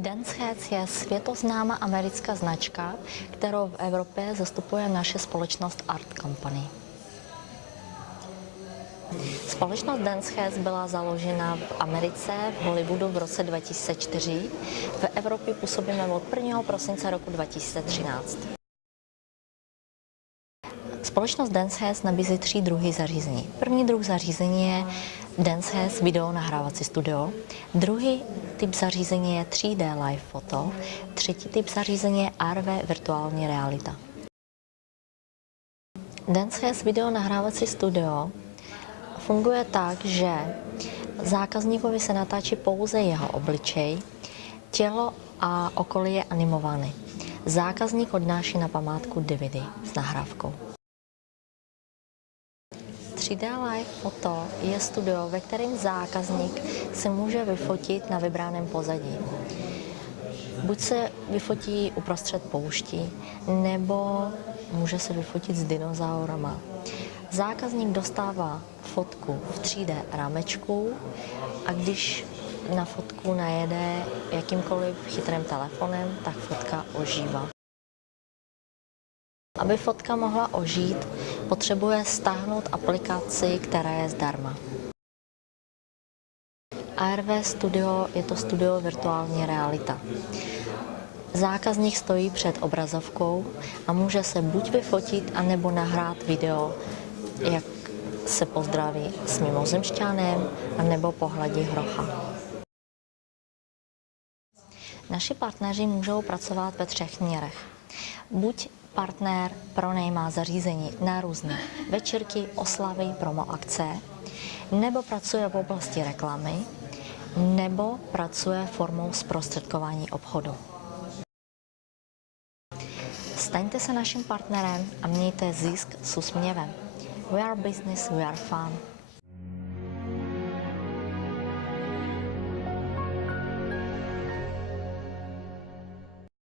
Danceheads je světoznámá americká značka, kterou v Evropě zastupuje naše společnost Art Company. Společnost Danceheads byla založena v Americe, v Hollywoodu v roce 2004. V Evropě působíme od 1. prosince roku 2013. Společnost Danceheads nabízí 3 druhy zařízení. První druh zařízení je Danceheads video nahrávací studio. Druhý typ zařízení je 3D live foto. Třetí typ zařízení je AR virtuální realita. Danceheads video nahrávací studio funguje tak, že zákazníkovi se natáčí pouze jeho obličej, tělo a okolí je animovány. Zákazník odnáší na památku DVD s nahrávkou. 3D Live Photo je studio, ve kterém zákazník se může vyfotit na vybraném pozadí. Buď se vyfotí uprostřed poušti, nebo může se vyfotit s dinozaurama. Zákazník dostává fotku v 3D rámečku a když na fotku najede jakýmkoliv chytrým telefonem, tak fotka ožívá. Aby fotka mohla ožít, potřebuje stáhnout aplikaci, která je zdarma. ARV Studio je to studio virtuální realita. Zákazník stojí před obrazovkou a může se buď vyfotit, anebo nahrát video, jak se pozdraví s mimozemšťanem, anebo pohladí hrocha. Naši partneři můžou pracovat ve 3 směrech. Buď partner pronajímá zařízení na různé večírky, oslavy, promo akce, nebo pracuje v oblasti reklamy, nebo pracuje formou zprostředkování obchodu. Staňte se naším partnerem a mějte zisk s úsměvem. We are business, we are fun.